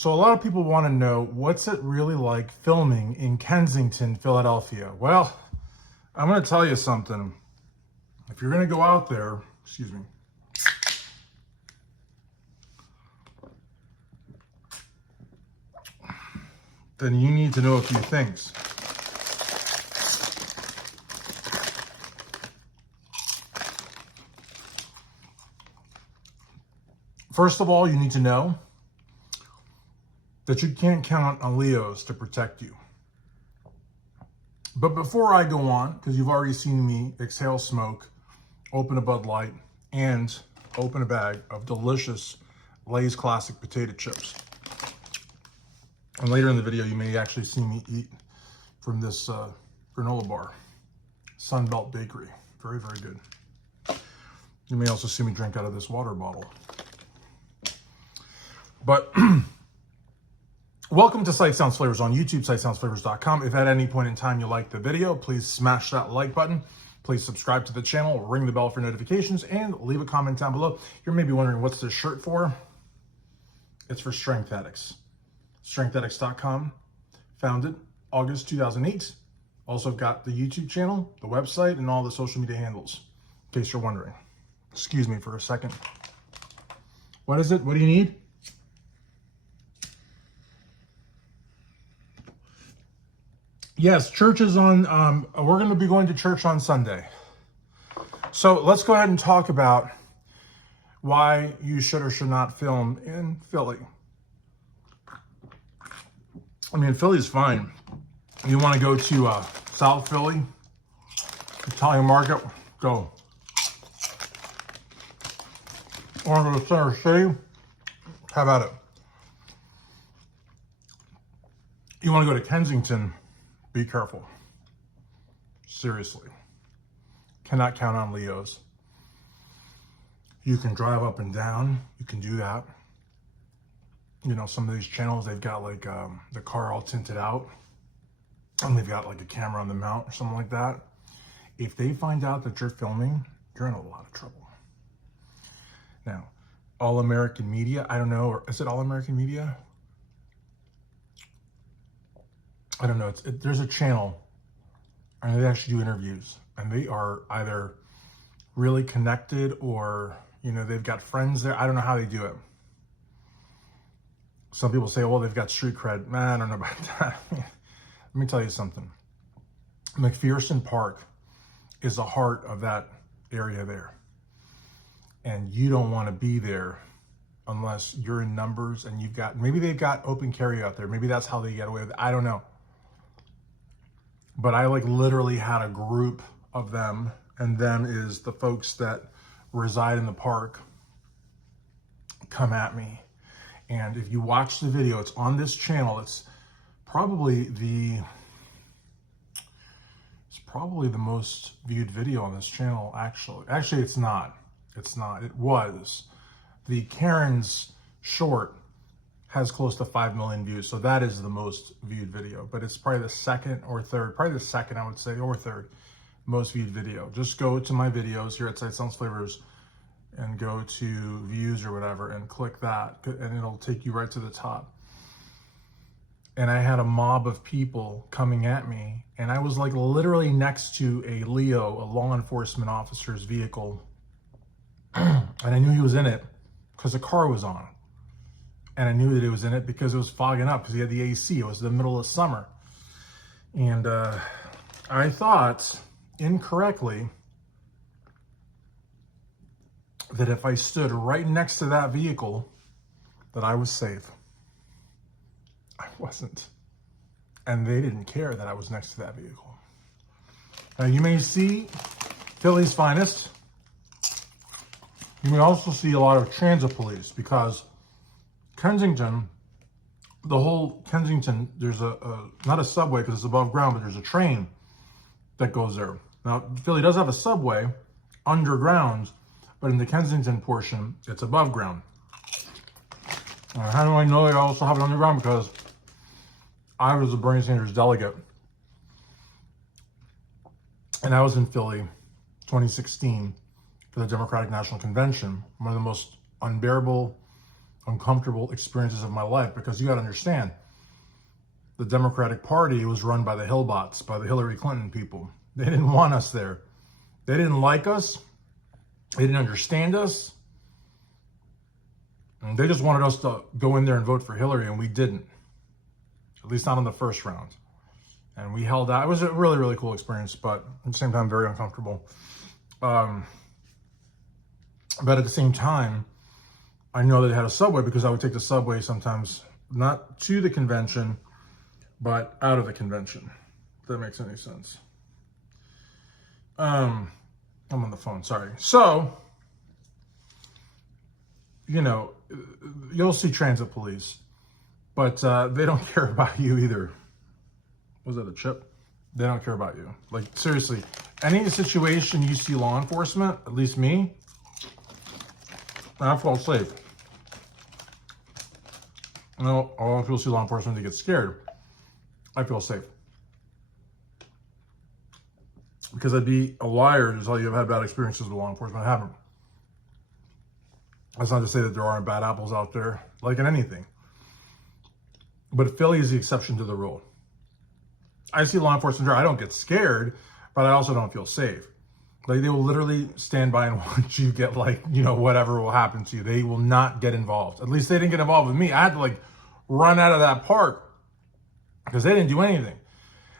So a lot of people want to know, what's it really like filming in Kensington, Philadelphia? Well, I'm going to tell you something. If you're going to go out there, excuse me, then you need to know a few things. First of all, you need to know that you can't count on Leos to protect you. But before I go on, because you've already seen me exhale smoke, open a Bud Light, and open a bag of delicious Lay's Classic potato chips. And later in the video, you may actually see me eat from this granola bar, Sunbelt Bakery. Very, very good. You may also see me drink out of this water bottle. But welcome to Sight Sounds Flavors on YouTube, sightsoundsflavors.com. If at any point in time you like the video, please smash that like button. Please subscribe to the channel, ring the bell for notifications, and leave a comment down below. You're maybe wondering, what's this shirt for? It's for Strength Addicts. StrengthAddicts.com, founded August 2008. Also got the YouTube channel, the website, and all the social media handles, in case you're wondering. Excuse me for a second. What is it? What do you need? Yes, church is on, we're going to be going to church on Sunday. So let's go ahead and talk about why you should or should not film in Philly. I mean, Philly's fine. You want to go to South Philly, Italian Market, go. Or go to Center City, have at it. You want to go to Kensington, be careful. Seriously. Cannot count on Leos. You can drive up and down. You can do that. You know, some of these channels, they've got like the car all tinted out. And they've got like a camera on the mount or something like that. If they find out that you're filming, you're in a lot of trouble. Now, All American Media, I don't know, or is it All American Media? I don't know. There's a channel, and they actually do interviews, and they are either really connected or, you know, they've got friends there. I don't know how they do it. Some people say, well, they've got street cred. Man, I don't know about that. Let me tell you something. McPherson Park is the heart of that area there. And you don't want to be there unless you're in numbers and you've got, maybe they've got open carry out there. Maybe that's how they get away with it. I don't know. But I like literally had a group of them, and them is the folks that reside in the park, come at me. And if you watch the video, it's on this channel. It's probably the most viewed video on this channel, actually. Actually, it's not. It's not. It was. The Karen's short has close to 5 million views. So that is the most viewed video, but it's probably the second or third, probably the second, I would say, or third most viewed video. Just go to my videos here at Sight Sounds Flavors and go to views or whatever and click that, and it'll take you right to the top. And I had a mob of people coming at me, and I was like literally next to a Leo, a law enforcement officer's vehicle. And I knew he was in it because the car was on. And I knew that it was in it because it was fogging up because he had the AC. It was the middle of summer. And I thought incorrectly that if I stood right next to that vehicle, that I was safe. I wasn't. And they didn't care that I was next to that vehicle. Now you may see Philly's finest. You may also see a lot of transit police, because Kensington, the whole Kensington, there's not a subway because it's above ground, but there's a train that goes there. Now, Philly does have a subway underground, but in the Kensington portion, it's above ground. How do I know they also have it underground? Because I was a Bernie Sanders delegate, and I was in Philly 2016 for the Democratic National Convention, one of the most unbearable, uncomfortable experiences of my life, because you got to understand, the Democratic Party was run by the Hillbots, by the Hillary Clinton people. They didn't want us there. They didn't like us. They didn't understand us. And they just wanted us to go in there and vote for Hillary, and we didn't. At least not in the first round. And we held out. It was a really, really cool experience, but at the same time, very uncomfortable. But at the same time, I know they had a subway, because I would take the subway sometimes, not to the convention, but out of the convention, if that makes any sense. I'm on the phone, sorry. So, you know, you'll see transit police, but they don't care about you either. Was that a chip? They don't care about you. Like, seriously, any situation you see law enforcement, at least me, I feel safe. You know, all people see law enforcement, they get scared. I feel safe. Because I'd be a liar to tell you I've had bad experiences with law enforcement. I haven't. That's not to say that there aren't bad apples out there, like in anything. But Philly is the exception to the rule. I see law enforcement, I don't get scared, but I also don't feel safe. Like, they will literally stand by and watch you get, like, you know, whatever will happen to you. They will not get involved. At least they didn't get involved with me. I had to, like, run out of that park because they didn't do anything.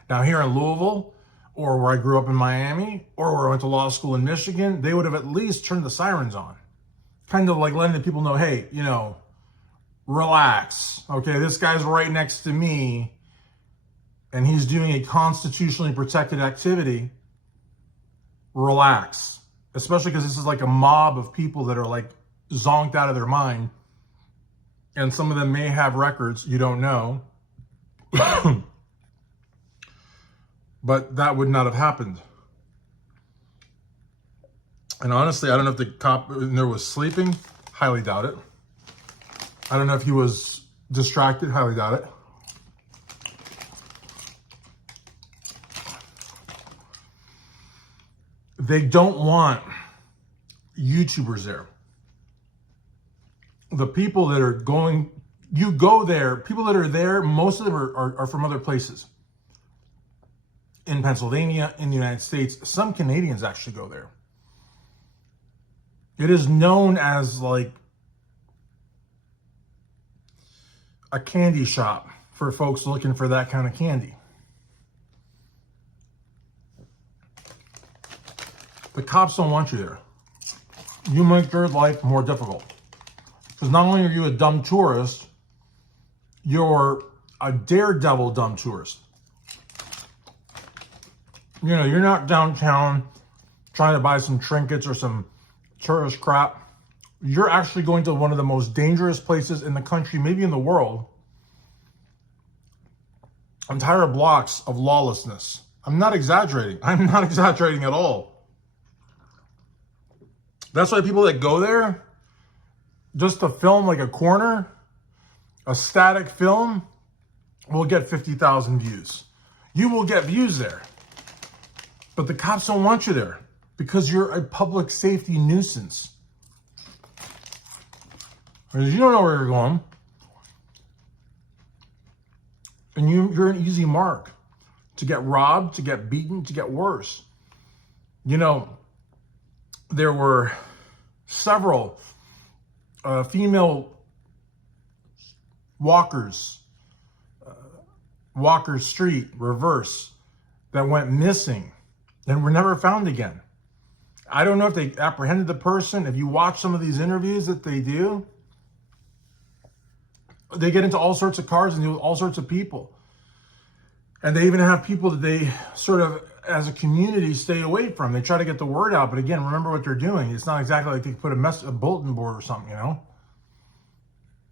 Now, here in Louisville, or where I grew up in Miami, or where I went to law school in Michigan, they would have at least turned the sirens on. Kind of like letting the people know, hey, you know, relax. Okay, this guy's right next to me, and he's doing a constitutionally protected activity. Relax. Especially because this is like a mob of people that are like zonked out of their mind. And some of them may have records, you don't know. But that would not have happened. And honestly, I don't know if the cop in there was sleeping. Highly doubt it. I don't know if he was distracted. Highly doubt it. They don't want YouTubers there. The people that are going, you go there, people that are there, most of them are from other places. In Pennsylvania, in the United States, some Canadians actually go there. It is known as like a candy shop for folks looking for that kind of candy. The cops don't want you there. You make their life more difficult. Because not only are you a dumb tourist, you're a daredevil dumb tourist. You know, you're not downtown trying to buy some trinkets or some tourist crap. You're actually going to one of the most dangerous places in the country, maybe in the world. Entire blocks of lawlessness. I'm not exaggerating. I'm not exaggerating at all. That's why people that go there just to film like a corner, a static film, will get 50,000 views. You will get views there. But the cops don't want you there because you're a public safety nuisance. Because you don't know where you're going. And you're an easy mark to get robbed, to get beaten, to get worse. You know, there were several female walkers, Walker Street, Reverse, that went missing and were never found again. I don't know if they apprehended the person. If you watch some of these interviews that they do, they get into all sorts of cars and deal with all sorts of people. And they even have people that they sort of, as a community, stay away from. They try to get the word out. But again, remember what they're doing. It's not exactly like they put a bulletin board or something, you know?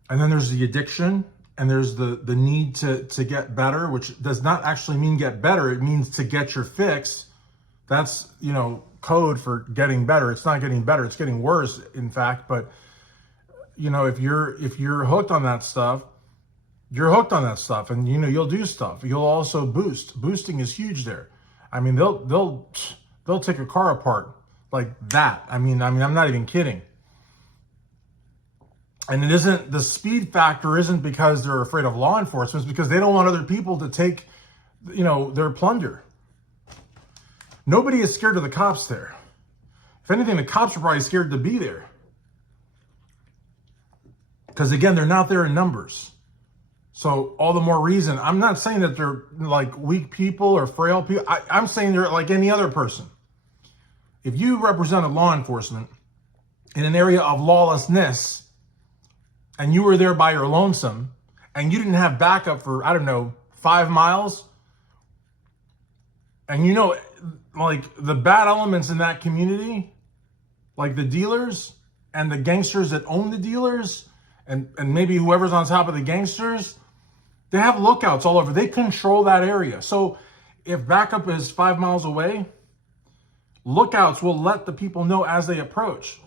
And then there's the addiction. And there's the need to get better, which does not actually mean get better. It means to get your fix. That's, you know, code for getting better. It's not getting better. It's getting worse, in fact. But, you know, if you're hooked on that stuff, you're hooked on that stuff. And, you know, you'll do stuff. You'll also boost. Boosting is huge there. I mean, they'll take a car apart like that. I mean, I'm not even kidding. And it isn't, the speed factor isn't because they're afraid of law enforcement. It's because they don't want other people to take, their plunder. Nobody is scared of the cops there. If anything, the cops are probably scared to be there. Because again, they're not there in numbers. So all the more reason. I'm not saying that they're like weak people or frail people. I'm saying they're like any other person. If you represented law enforcement in an area of lawlessness and you were there by your lonesome and you didn't have backup for, 5 miles, and like the bad elements in that community, like the dealers and the gangsters that own the dealers and maybe whoever's on top of the gangsters, they have lookouts all over. They control that area. So if backup is 5 miles away, lookouts will let the people know as they approach,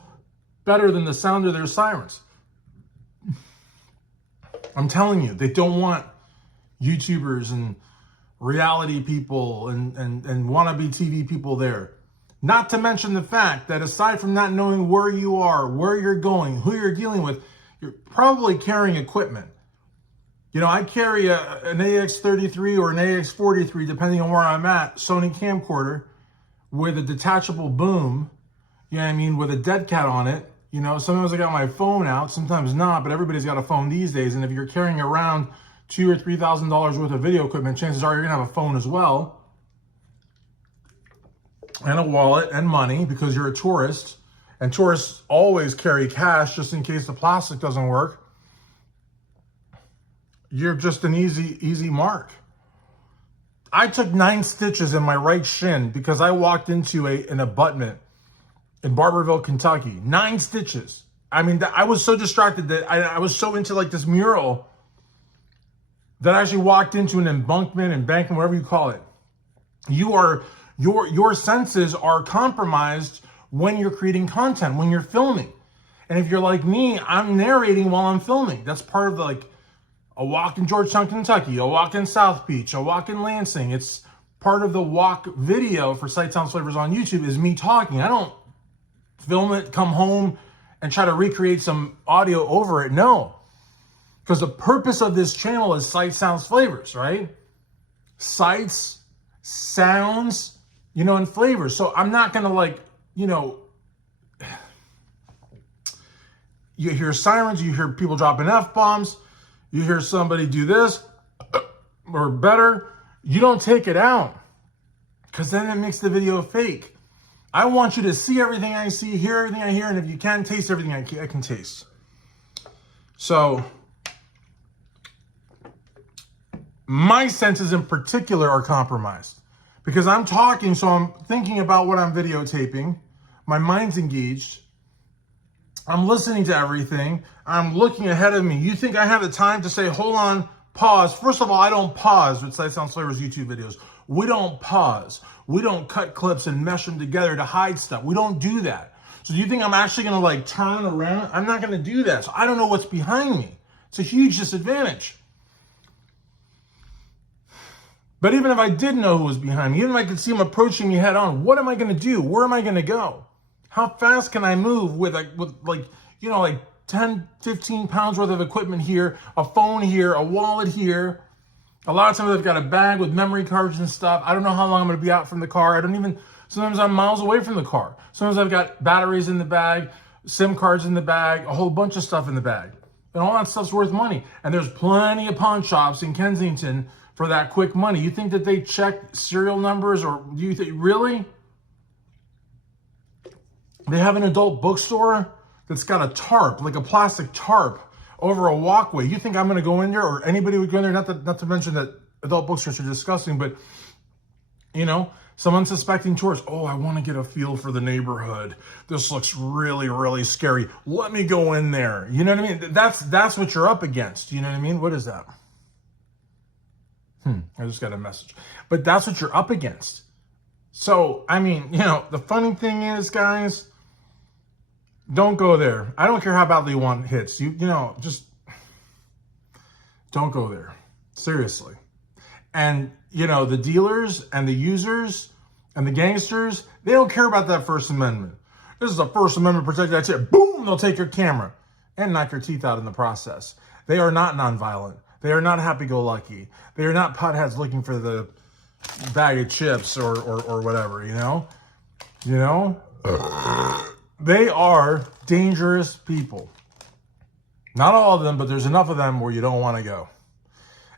better than the sound of their sirens. I'm telling you, they don't want YouTubers and reality people and wannabe TV people there. Not to mention the fact that aside from not knowing where you are, where you're going, who you're dealing with, you're probably carrying equipment. I carry an AX33 or an AX43, depending on where I'm at, Sony camcorder with a detachable boom, with a dead cat on it. Sometimes I got my phone out, sometimes not, but everybody's got a phone these days. And if you're carrying around $2,000 or $3,000 worth of video equipment, chances are you're gonna have a phone as well, and a wallet and money because you're a tourist. And tourists always carry cash just in case the plastic doesn't work. You're just an easy mark. I took 9 stitches in my right shin because I walked into an abutment in Barberville, Kentucky. 9 stitches. I was so distracted that I was so into like this mural that I actually walked into an embankment, whatever you call it. Your senses are compromised when you're creating content, when you're filming. And if you're like me, I'm narrating while I'm filming. That's part of a walk in Georgetown, Kentucky, a walk in South Beach, a walk in Lansing. It's part of the walk video for Sight Sounds Flavors on YouTube is me talking. I don't film it, come home, and try to recreate some audio over it. No. Because the purpose of this channel is Sight Sounds Flavors, right? Sights, sounds, and flavors. So I'm not going to you hear sirens, you hear people dropping F-bombs, you hear somebody do this or better, you don't take it out because then it makes the video fake. I want you to see everything I see, hear everything I hear, and if you can, taste everything I can taste. So my senses in particular are compromised because I'm talking, so I'm thinking about what I'm videotaping. My mind's engaged. I'm listening to everything. I'm looking ahead of me. You think I have the time to say, hold on, pause? First of all, I don't pause with Sight Sounds Flavors YouTube videos. We don't pause. We don't cut clips and mesh them together to hide stuff. We don't do that. So do you think I'm actually going to turn around? I'm not going to do that. So I don't know what's behind me. It's a huge disadvantage. But even if I did know who was behind me, even if I could see him approaching me head on, what am I going to do? Where am I going to go? How fast can I move with 10, 15 pounds worth of equipment here, a phone here, a wallet here. A lot of times I've got a bag with memory cards and stuff. I don't know how long I'm going to be out from the car. Sometimes I'm miles away from the car. Sometimes I've got batteries in the bag, SIM cards in the bag, a whole bunch of stuff in the bag. And all that stuff's worth money. And there's plenty of pawn shops in Kensington for that quick money. You think that they check serial numbers, or do you think, really? They have an adult bookstore that's got a tarp, like a plastic tarp, over a walkway. You think I'm going to go in there, or anybody would go in there? Not to mention that adult bookstores are disgusting, but some unsuspecting tourists. Oh, I want to get a feel for the neighborhood. This looks really, really scary. Let me go in there. You know what I mean? That's what you're up against. You know what I mean? What is that? I just got a message. But that's what you're up against. So, the funny thing is, guys, don't go there. I don't care how badly one hits. Just don't go there. Seriously. And, the dealers and the users and the gangsters, they don't care about that First Amendment. This is a First Amendment protected. That's it. Boom, they'll take your camera. and knock your teeth out in the process. They are not nonviolent. They are not happy-go-lucky. They are not potheads looking for the bag of chips or whatever, you know? You know? They are dangerous people. Not all of them, but there's enough of them where you don't want to go.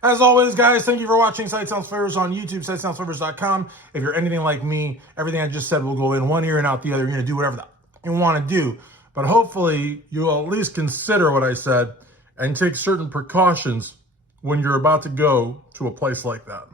As always, guys, thank you for watching Sight Sounds Flavors on YouTube, sightsoundsflavors.com. If you're anything like me, everything I just said will go in one ear and out the other. You're going to do whatever you want to do. But hopefully, you'll at least consider what I said and take certain precautions when you're about to go to a place like that.